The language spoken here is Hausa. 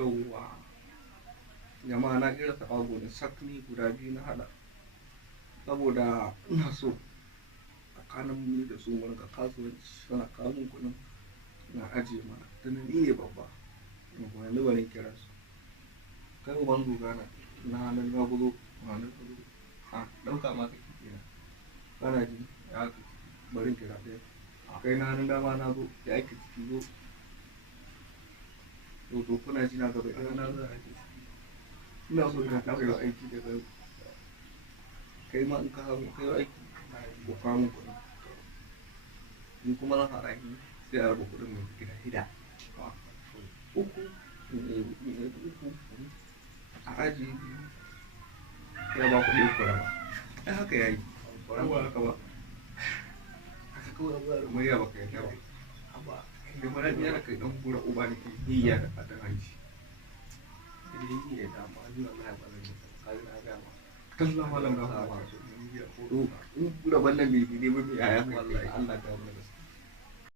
yauwa jama'a na kira ta ago ne sakni guda biyu na hada saboda ina so tsakanin mu da su mun ka kasuwanci suna kamun kuɗin na ajiye mana tunan ni ne babba kuma yanzu bari kira su kai uban dogana na nan na gudu na nan gudu a ɗauka ma kake kira kana ji ya bari kira ɗaya kai na nan dama na zo ya aiki ciki zo to kuna ji na gaba ina na zo aiki ina so ina kawo aiki da kai ma in ka hawo kai aiki ko kawo kuɗin ni kuma na fara yi sai a raba kuɗin mai gida hida uku a aji ya ba kuɗi uku raba ai haka ya yi ba haka ba haka kawai abuwa da murya baka yadda ba da mana ɗaya da kai ɗan gura uba ne ke niyya da fatan hanci da yi ne da ma zuwa na yaba zan yi tsakanin na gama kallon malam da hawa in gura wannan bai ne ba mai yaya wallahi Allah ta wani gaske